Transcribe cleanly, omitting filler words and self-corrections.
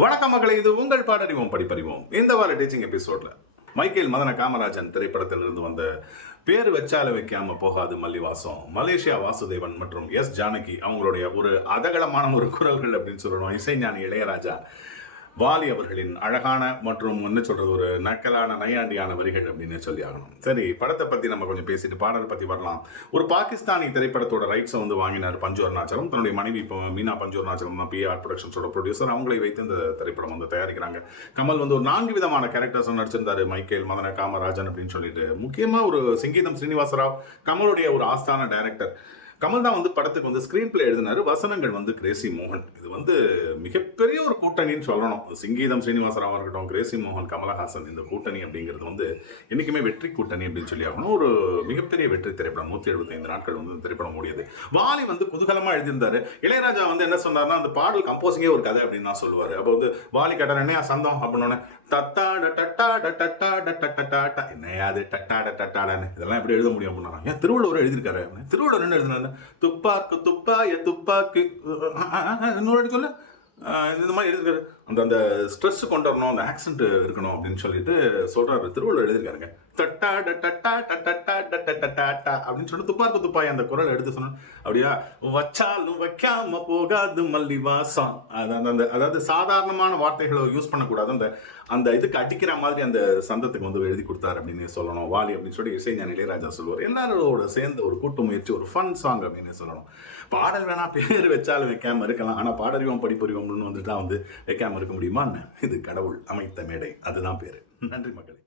வணக்கம் மக்களை, இது உங்கள் பாடறிவோம் படிப்பறிவோம். இந்த வார டீச்சிங் எபிசோட்ல மைக்கேல் மதன காமராஜன் திரைப்படத்திலிருந்து வந்த பேரு வச்சால வைக்காம போகாது மல்லிவாசம், மலேசியா வாசுதேவன் மற்றும் எஸ் ஜானகி அவங்களுடைய ஒரு அதகலமான ஒரு குரல்கள் அப்படின்னு சொல்லணும். இசைஞானி இளையராஜா, வாலி அவர்களின் அழகான மற்றும் என்ன சொல்றது ஒரு நக்கலான நையாண்டியான வரிகள் அப்படின்னு சொல்லி ஆகணும். சரி, படத்தை பத்தி நம்ம கொஞ்சம் பேசிட்டு பாடல் பத்தி வரலாம். ஒரு பாகிஸ்தானி திரைப்படத்தோட ரைட்ஸை வாங்கினார் பஞ்சு அருணாச்சலம். தன்னுடைய மனைவி இப்போ மீனா பஞ்சு அருணாச்சலம் தான் PR ப்ரொடக்ஷன்ஸோட ப்ரொடியூசர். அவங்களை வைத்து இந்த திரைப்படம் தயாரிக்கிறாங்க. கமல் ஒரு 4 விதமான கேரக்டர்ஸ் நடிச்சிருந்தாரு. மைக்கேல் மதன காமராஜன் அப்படின்னு சொல்லிட்டு முக்கியமா ஒரு சங்கீதம் ஸ்ரீனிவாசராவ் கமலுடைய ஒரு ஆஸ்தான டைரக்டர். கமல் தான் படத்துக்கு ஸ்கிரீன் பிளே எழுதினாரு. வசனங்கள் கிரேசி மோகன். இது மிகப்பெரிய ஒரு கூட்டணின்னு சொல்லணும். சங்கீதம் ஸ்ரீனிவாசராவ் இருக்கட்டும், கிரேசி மோகன், கமலஹாசன், இந்த கூட்டணி அப்படிங்கிறது என்னைக்குமே வெற்றி கூட்டணி அப்படின்னு சொல்லி ஆகணும். ஒரு மிகப்பெரிய வெற்றி திரைப்படம். 175 நாட்கள் திரைப்படம் ஓடியது. வாலி குதூகலமா எழுதியிருந்தாரு. இளையராஜா என்ன சொன்னார்னா, அந்த பாடல் கம்போசிங்கே ஒரு கதை அப்படின்னு தான் சொல்லுவாரு. அப்போ வாலி கட்டார் என்னையா சந்தம் அப்படின்னு தட்டாட டட்டாட டட்டாட டட்டாட என்னையாது டட்டாட டட்டாடன்னு இதெல்லாம் எப்படி எழுத முடியும் அப்படின்னா, ஏன் திருவள்ளுவர் எழுதியிருக்காரு. திருவள்ளுவர் என்ன எழுதினாரு? துப்பாக்கு துப்பாய துப்பாக்கு இன்னொரு சொல்ல இந்த மாதிரி எழுதிருக்காரு. அந்த ஸ்ட்ரெஸ் கொண்டு வரணும், அந்த ஆக்சென்ட் இருக்கணும் அப்படின்னு சொல்லிட்டு சொல்றாரு. திருவள்ளுவர் எழுதிருக்காருங்க. தட்டாட டட்டா டட்டா டட்டா அப்படின்னு சொல்லிட்டு துப்பாக்கு துப்பாய் அந்த குரல் எடுத்து சொன்ன அப்படியா வச்சாலும் வைக்காம போகாது மல்லிவாசம். அதாவது சாதாரணமான வார்த்தைகளை யூஸ் பண்ணக்கூடாது. அந்த இதுக்கு அடிக்கிற மாதிரி அந்த சந்தத்துக்கு எழுதி கொடுத்தாரு அப்படின்னு சொல்லணும். வாலி அப்படின்னு சொல்லி இசைஞானி இளையராஜா சொல்லுவார். எல்லாரோட சேர்ந்த ஒரு கூட்டு முயற்சி, ஒரு ஃபன் சாங் அப்படின்னு சொல்லணும். பாடல் வேணா பேர் வச்சாலும் வைக்காம இருக்கலாம். ஆனா பாடறிவோம் படிப்பறிவோம்னு தான் வைக்காம இருக்க முடியுமா? இது கடவுள் அமைத்த மேடை, அதுதான் பேரு. நன்றி மக்களே.